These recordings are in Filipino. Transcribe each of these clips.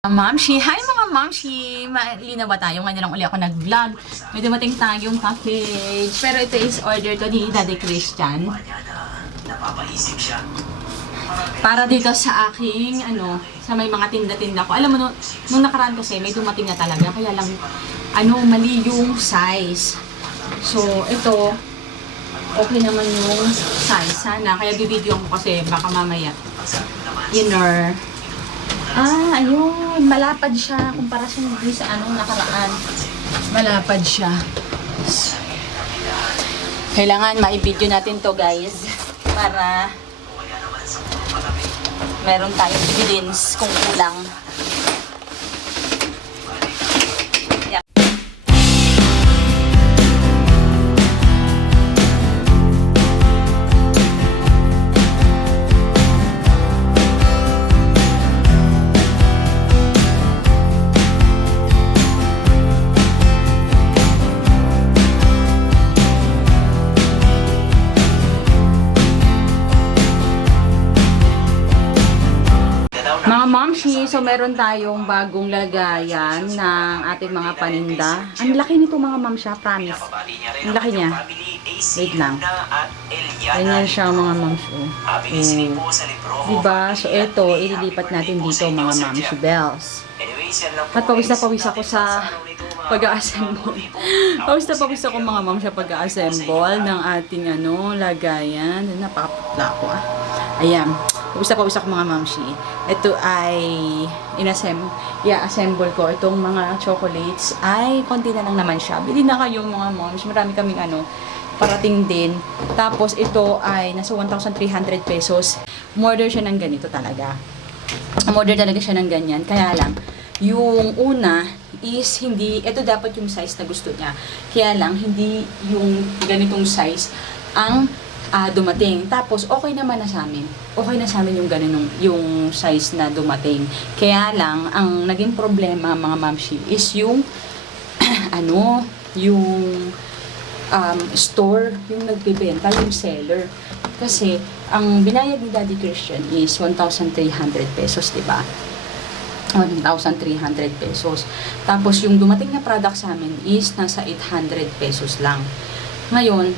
Mamshi! Hi mga Mamshi! Malina ba tayo? Ngayon lang uli ako nag-vlog. May dumating tayong package. Pero ito is order to ni Daddy Christian. Para dito sa aking, sa may mga tinda-tinda ko. Alam mo, nung nakaraan kasi may dumating na talaga. Kaya lang, mali yung size. So, ito, okay naman yung size. Sana. Kaya bibidyo ko kasi baka mamaya. Inner. Ayun. Malapad siya. Kumpara siya sa nakaraan. Malapad siya. Kailangan ma-video natin to guys. Para meron tayong evidence kung kulang. Mga Momshi, so meron tayong bagong lagayan ng ating mga paninda. Ang laki nito mga Momsha, promise. Ang laki niya. Wait lang. Ganyan siya mga Momshi. Diba? So ito, ililipat natin dito mga Momshi Bells. At pawis na pawis ako sa pag-a-assemble. Pawis na pawis ako mga Momshi sa pag-a-assemble ng ating lagayan. Napakaputla ako Ayan. Pawis ako mga Momshi. Ito ay i-assemble ko. Itong mga chocolates ay konti na lang naman siya. Bili na kayo mga Momshi. Marami kaming parating din. Tapos ito ay nasa 1,300 pesos. Umorder siya ng ganito talaga. Umorder talaga siya ng ganyan. Kaya lang, yung una is hindi, ito dapat yung size na gusto niya. Kaya lang, hindi yung ganitong size ang dumating. Tapos, okay naman na sa amin. Okay na sa amin yung ganun, yung size na dumating. Kaya lang, ang naging problema, mga Momshi, is yung, yung store, yung nagbibenta, yung seller. Kasi, ang binayad ni Daddy Christian is 1,300 pesos, diba? 1,300 pesos. Tapos, yung dumating na product sa amin is nasa 800 pesos lang. Ngayon,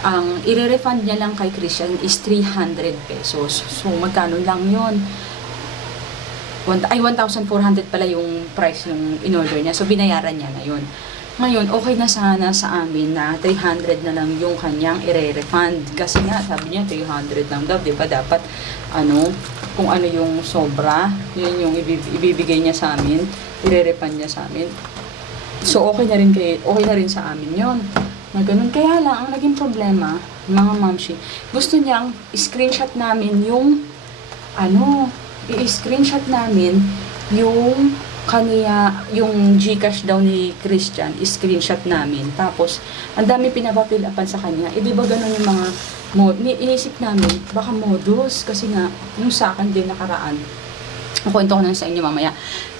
ang i-refund niya lang kay Christian is 300 pesos. So, magkano lang yun? 1,400 pala yung price yung in-order niya. So, binayaran niya na yun. Ngayon, okay na sana sa amin na 300 na lang yung kanyang i-refund. Kasi nga, sabi niya, 300 lang daw. Diba dapat, kung ano yung sobra, yun yung ibibigay niya sa amin, i-refund niya sa amin. So, okay na rin sa amin yun. Na ganun. Kaya lang, ang naging problema, mga Momshi, gusto niyang screenshot namin yung, i-screenshot namin yung yung Gcash daw ni Christian, screenshot namin. Tapos, ang dami pinapapilapan sa kanya. Di ba ganun yung mga, inisip namin, baka modus, kasi nga, yung sa akin din nakaraan, kwento ko na sa inyo mamaya.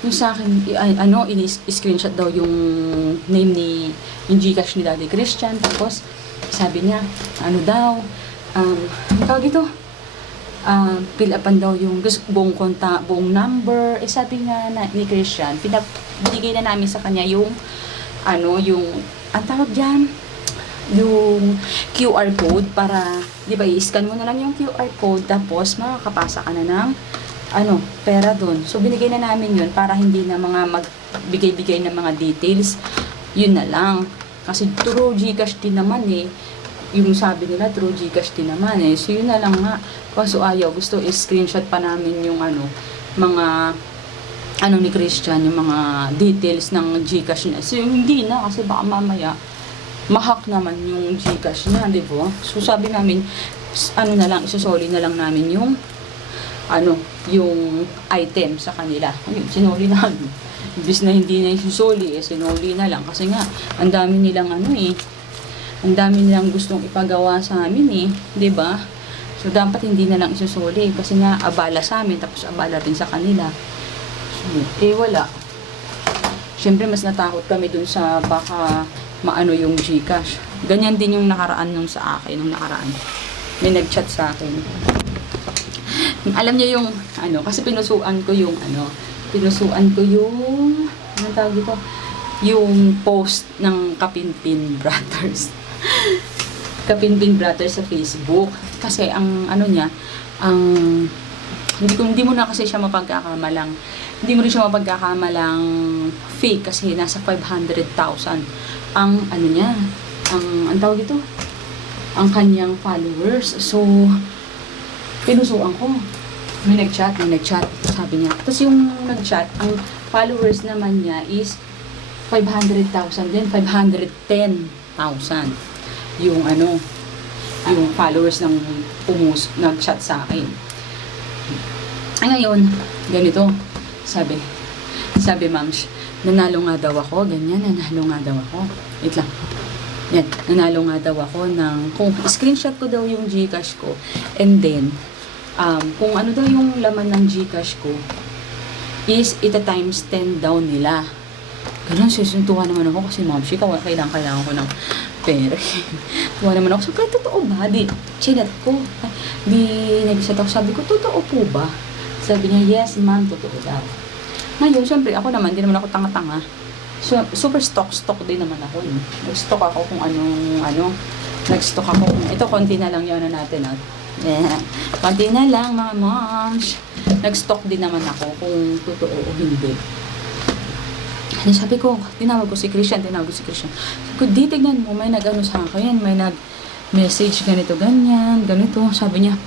Yung sa akin, screenshot daw yung name yung Gcash ni Daddy Christian. Tapos, sabi niya, tawag ito, fill upan daw yung buong number. Sabi nga ni Christian, binigay na namin sa kanya yung, ang tawag dyan, yung QR code para, di ba, i-scan mo na lang yung QR code, tapos makakapasa ka na ng pera dun. So, binigay na namin yun para hindi na magbigay-bigay ng mga details. Yun na lang. Kasi true Gcash din naman yung sabi nila, true Gcash din naman So, yun na lang nga. Kaso ayaw, gusto i-screenshot pa namin yung mga ni Christian, yung mga details ng Gcash niya. So, hindi na kasi baka mamaya ma-hack naman yung Gcash niya, di ba? So, sabi namin, isusoli na lang namin yung yung item sa kanila. Sinoli na Imbis na hindi na isusoli, sinoli na lang. Kasi nga, ang dami nilang ang dami nilang gustong ipagawa sa amin diba? So, dapat hindi na lang isusoli. Kasi nga, abala sa amin, tapos abala rin sa kanila. So, wala. Siyempre, mas natakot kami dun sa baka yung Gcash. Ganyan din yung nakaraan nung sa akin, nung nakaraan. May nag-chat sa akin. Alam niyo yung, kasi pinusuan ko yung, pinusuan ko yung, anong tawag dito? Yung post ng Kapinpin Brothers. Kapinpin Brothers sa Facebook. Kasi ang ano niya, ang hindi mo na kasi siya mapagkakamalang, hindi mo rin siya mapagkakamalang fake kasi nasa 500,000 ang ano niya, ang tawag dito, ang kanyang followers. So, pinusuan ko. May nag-chat, sabi niya. Tapos yung nag-chat, ang followers naman niya is 500,000 din, 510,000. Yung ano, yung followers ng nag-chat sa akin. Ay ngayon, ganito, sabi ma'am, nanalo nga daw ako, ganyan, nanalo nga daw ako. Wait lang. Yan, nanalo nga daw ako ng, kung screenshot ko daw yung GCash ko, and then, kung ano daw yung laman ng GCash ko, is ita times 10 daw nila. Ganun, susuntuwa naman ako kasi ma'am, kailangan ko ng pera. Tuwa naman ako, so kaya totoo ba? Di, chinat ko. Di, nag-chat ako, sabi ko, totoo po ba? Sabi niya, yes ma'am, totoo daw. Ngayon, syempre, ako naman, di naman ako tanga-tanga. So, super stock din naman ako. Nag-stock ako kung nag-stock ako. Ito, konti na lang yun natin. Konti na lang, mga moms. Nag-stock din naman ako kung totoo o hindi. And sabi ko, tinawag ko si Christian. Sabi ko, di, tignan mo, may nag-ano sa akin, may nag-message ganito, ganyan, ganito. Sabi niya,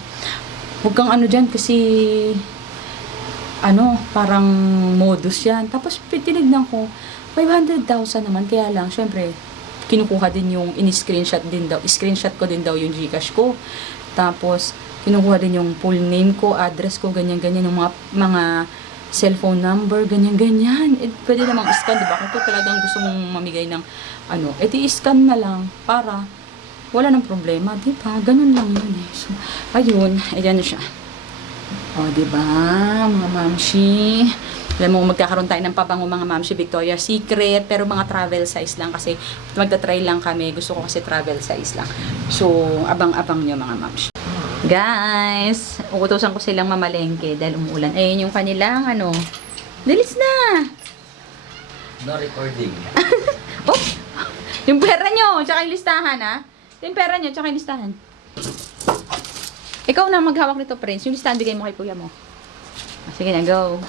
huwag kang ano dyan kasi parang modus yan. Tapos tinignan ko, 500,000 naman, kaya lang, syempre, kinukuha din yung screenshot ko din daw yung GCash ko. Tapos, kinukuha din yung full name ko, address ko, ganyan-ganyan, yung mga cellphone number, ganyan-ganyan. Pwede namang scan, diba? Kung talagang gusto mong mamigay ng i-scan na lang para wala nang problema, diba? Ganun lang yun eh. So, ayun, ayan na siya. O, diba, mga mamshi? Alam mo, magkakaroon tayo ng pabango mga mamshi, Victoria's Secret, pero mga travel size lang kasi magta-try lang kami. Gusto ko kasi travel size lang. So, abang-abang nyo mga mamshi. Guys, uutusan ko silang mamalengke dahil umuulan. Ayun yung kanilang Dalis na! No recording. Oh! Yung pera nyo, tsaka yung listahan ha. Yung pera nyo, tsaka yung listahan. Ikaw na maghawak nito, Prince. Yung listahan, bigay mo kay kuya mo. Sige na, go.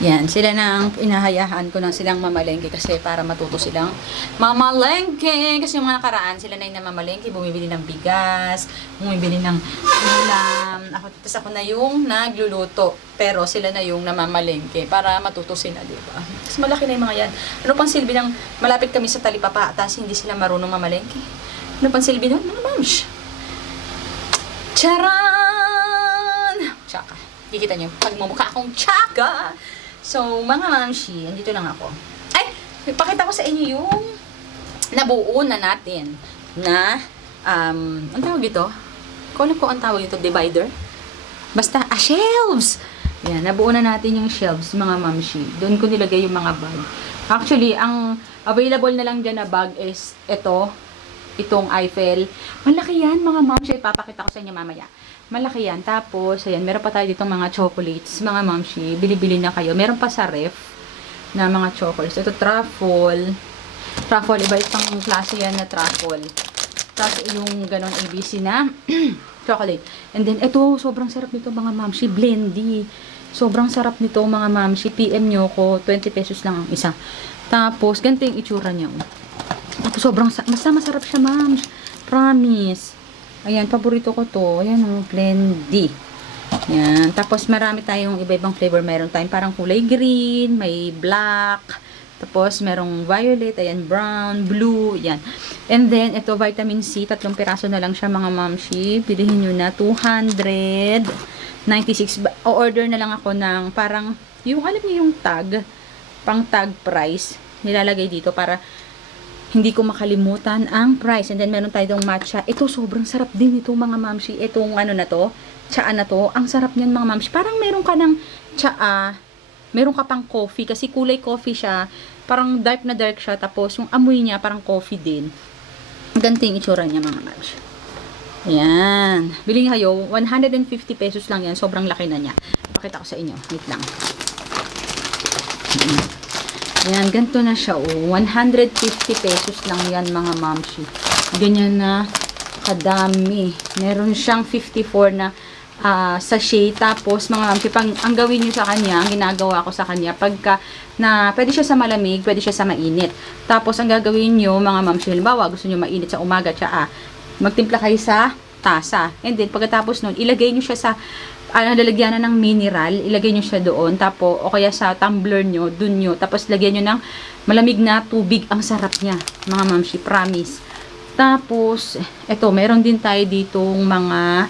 Yan, sila nang inahayahan ko na silang mamalengke kasi para matuto silang mamalengke. Kasi yung mga nakaraan, sila na yung namamalengke, bumibili ng bigas, bumibili ng ulam. Tapos ako na yung nagluluto. Pero sila na yung namamalengke para matuto sila, diba? Kasi malaki na yung mga yan. Ano pang silbi ng malapit kami sa talipapa, tapos hindi sila marunong mamalengke? Ano pang silbi nun? Mga mams. Charan! Tsaka. Kikita niyo, pagmumukha akong tsaka. So, mga mamshi, andito lang ako. Ay! Ipakita ko sa inyo yung nabuo na natin na, ang tawag ito? Kung alam ko ang tawag ito, divider? Basta, shelves! Yan, nabuo na natin yung shelves, mga mamshi. Doon ko nilagay yung mga bag. Actually, ang available na lang dyan na bag is itong Eiffel. Malaki yan, mga mamshi. Ipapakita ko sa inyo mamaya. Malaki yan. Tapos, ayan, meron pa tayo dito mga chocolates. Mga mamshi, bili-bili na kayo. Meron pa sa ref na mga chocolates. Ito, truffle. Truffle, iba itong klase yan na truffle. Tapos, yung ganon ABC na chocolate. And then, ito, sobrang sarap nito, mga mamshi. Blendy. Sobrang sarap nito, mga mamshi. PM nyo ko, 20 pesos lang ang isa. Tapos, ganito yung itsura niya. Tapos, basta masarap siya, ma'am. Promise. Ayan, paborito ko to. Ayan, Blendy. Ayan. Tapos, marami tayong iba-ibang flavor. Meron tayong parang kulay green, may black. Tapos, merong violet. Ayan, brown, blue. Ayan. And then, ito, vitamin C. 3 piraso na lang siya, mga mamshi. Pilihin nyo na. 296. O-order na lang ako ng parang, yung, alam niyo yung tag. Pang tag price. Nilalagay dito para hindi ko makalimutan ang price. And then, meron tayong matcha. Ito, sobrang sarap din ito, mga mamshi. Itong na to, tsaa na to. Ang sarap niyan, mga mamshi. Parang meron ka ng tsaa, meron ka pang coffee. Kasi kulay coffee siya. Parang dark na dark siya. Tapos, yung amoy niya, parang coffee din. Ganito yung itsura niya, mga mamshi. Ayan. Biling kayo, 150 pesos lang yan. Sobrang laki na niya. Pakita ko sa inyo. Wait lang. Ayan, ganito na siya. 150 pesos lang yan mga mamshi. Ganyan na kadami. Meron siyang 54 na sachet. Tapos mga mamshi, ang gawin nyo sa kanya, ang ginagawa ko sa kanya, pagka na pwede siya sa malamig, pwede siya sa mainit. Tapos ang gagawin nyo mga mamshi, halimbawa gusto nyo mainit sa umaga, magtimpla kayo sa tasa. And then pagkatapos nun, ilagay nyo siya sa lalagyan ng mineral, ilagay nyo siya doon, tapos, o kaya sa tumbler nyo, dun nyo, tapos lagyan nyo ng malamig na tubig, ang sarap niya, mga mamshi, promise. Tapos, eto, meron din tayo ditong mga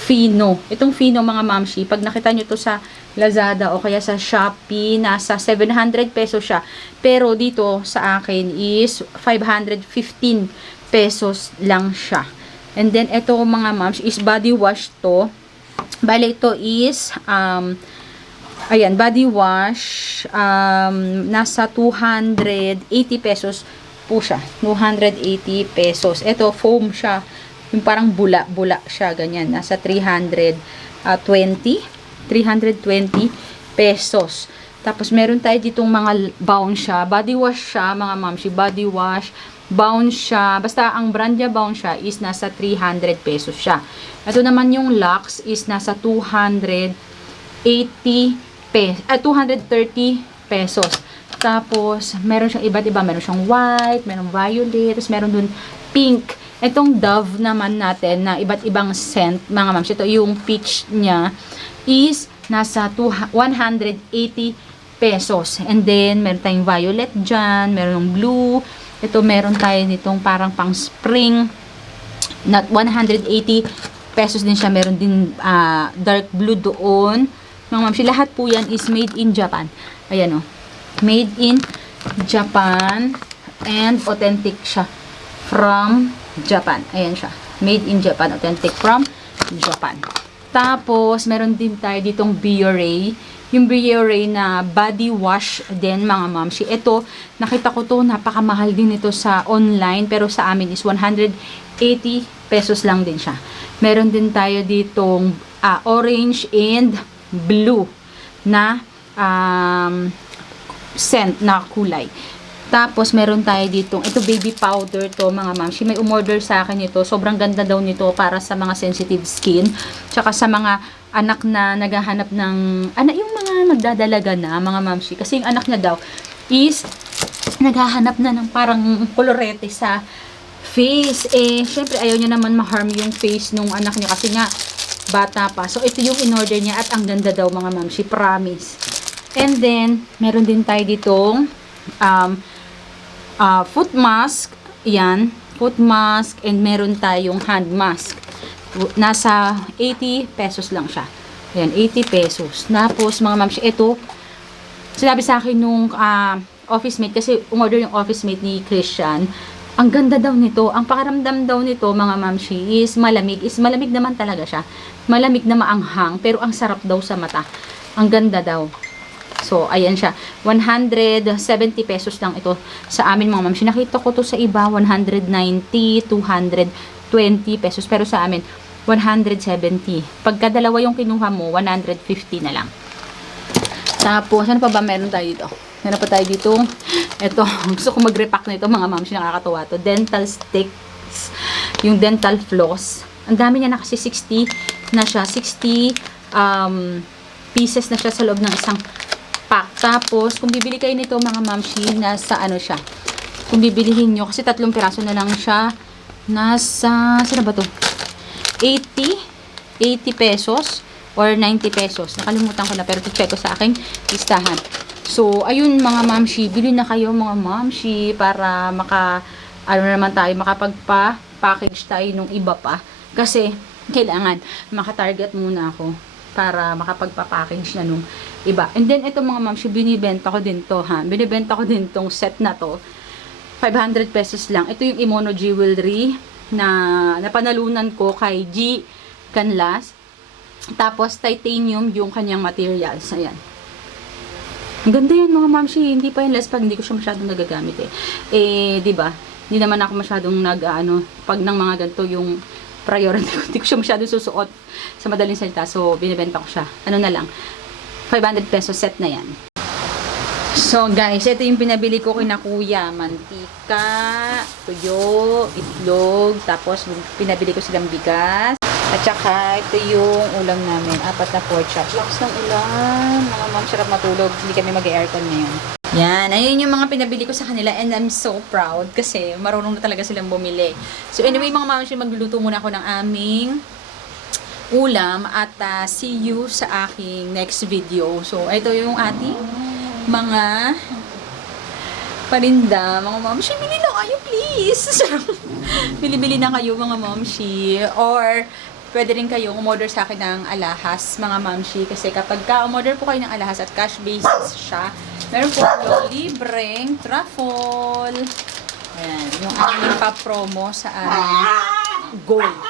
Fino. Itong Fino, mga mamshi, pag nakita nyo to sa Lazada o kaya sa Shopee, nasa 700 pesos siya. Pero dito sa akin is 515 pesos lang siya. And then, eto mga mamshi, is body wash to. Bale, ito is, ayan, body wash, nasa 280 pesos po siya. 280 pesos. Ito, foam siya. Yung parang bula siya, ganyan. Nasa 320 pesos. Tapos, meron tayo ditong mga bounce siya. Body wash siya, mga mamshi. Body wash, bounce siya. Basta, ang brand niya bounce siya is nasa 300 pesos siya. Ito naman yung Lux is nasa 230 pesos. Tapos, meron siyang iba't iba. Meron siyang white, meron violet, tapos meron dun pink. Itong Dove naman natin na iba't ibang scent, mga mams. Ito yung peach niya is nasa 180 pesos. And then, meron tayong violet dyan, meron blue. Ito, meron tayo nitong parang pang spring. Not 180 pesos din siya. Meron din dark blue doon. Mga mams, lahat po yan is made in Japan. Ayan o. Made in Japan. And authentic siya from Japan. Ayan siya. Made in Japan. Authentic from Japan. Tapos, meron din tayo ditong Biore. Yung Biore na body wash din, mga mamshi. Ito, nakita ko to, napakamahal din ito sa online. Pero sa amin is 180 pesos lang din siya. Meron din tayo ditong orange and blue na scent na kulay. Tapos, meron tayo ditong, ito baby powder to, mga mamshi. May umorder sa akin ito. Sobrang ganda daw nito para sa mga sensitive skin. Tsaka sa mga anak na naghahanap ng, yung mga magdadalaga na, mga mamshi. Kasi yung anak niya daw is naghahanap na ng parang kolorete sa face. Syempre, ayaw niya naman ma-harm yung face nung anak niya kasi nga, bata pa. So, ito yung in-order niya at ang ganda daw, mga mamshi. Promise. And then, meron din tayo ditong, foot mask, yan, foot mask, and meron tayong hand mask. Nasa 80 pesos lang siya. Ayan, 80 pesos. Tapos, mga mamshi, ito, sinabi sa akin nung office mate, kasi umorder yung office mate ni Christian, ang ganda daw nito. Ang pakaramdam daw nito, mga mamshi, is malamig. Malamig naman talaga siya. Malamig na maanghang, pero ang sarap daw sa mata. Ang ganda daw. So, ayan siya. 170 pesos lang ito sa amin, mga mamshi. Nakita ko to sa iba, 190, 220 pesos. Pero sa amin, 170. Pagka dalawa yung kinuha mo, 150 na lang. Tapos, ano pa ba meron tayo dito? Meron pa tayo dito. Ito, gusto ko mag-repack na ito, mga mamshi. Nakakatawa to. Dental sticks. Yung dental floss. Ang dami niya na kasi 60 na siya. 60 pieces na siya sa loob ng isang pack. Tapos, kung bibili kayo nito, mga mamshi, nasa ano siya. Kung bibilihin nyo, kasi 3 piraso na lang siya. Nasa, saan ba to? 80 pesos or 90 pesos. Nakalimutan ko na, pero check ko sa aking listahan. So, ayun, mga mamshi, bili na kayo, mga mamshi, para makapagpa-package tayo nung iba pa. Kasi, kailangan makatarget muna ako para makapagpa-package na nung iba. And then, ito mga mamshi, binibenta ko din to, ha. Binibenta ko din tong set na to. 500 pesos lang. Ito yung Imono Jewelry na napanalunan ko kay G. Canlas. Tapos, titanium yung kanyang materials. Ayan. Ang ganda yan, mga mamshi. Hindi pa yung less pag hindi ko siya masyadong nagagamit diba? Hindi naman ako masyadong pag ng mga ganito yung priority ko. Hindi ko siya masyadong susuot sa madaling salita. So, binibenta ko siya. Ano na lang. 500 pesos set na yan. So guys, ito yung pinabili ko kina kuya. Mantika, tuyo, itlog, tapos pinabili ko silang bigas. At saka ito yung ulam namin, 4 na pork chops. Lakas ng ulan. Mga ma'am, sarap matulog. Hindi kami mag-aircon ngayon. Yan, ayun yung mga pinabili ko sa kanila and I'm so proud kasi marunong na talaga silang bumili. So anyway mga ma'am, magluluto muna ako ng aming ulam at see you sa aking next video. So ito yung ating mga paninda, mga mamshi, bili na kayo please. Bili-bili na kayo mga mamshi, or pwede rin kayong umorder sa akin ng alahas mga mamshi, kasi kapag ka-umorder po kayo ng alahas at cash basis siya, meron po yung libreng truffle. Ayan, yung aming pa-promo sa aming gold.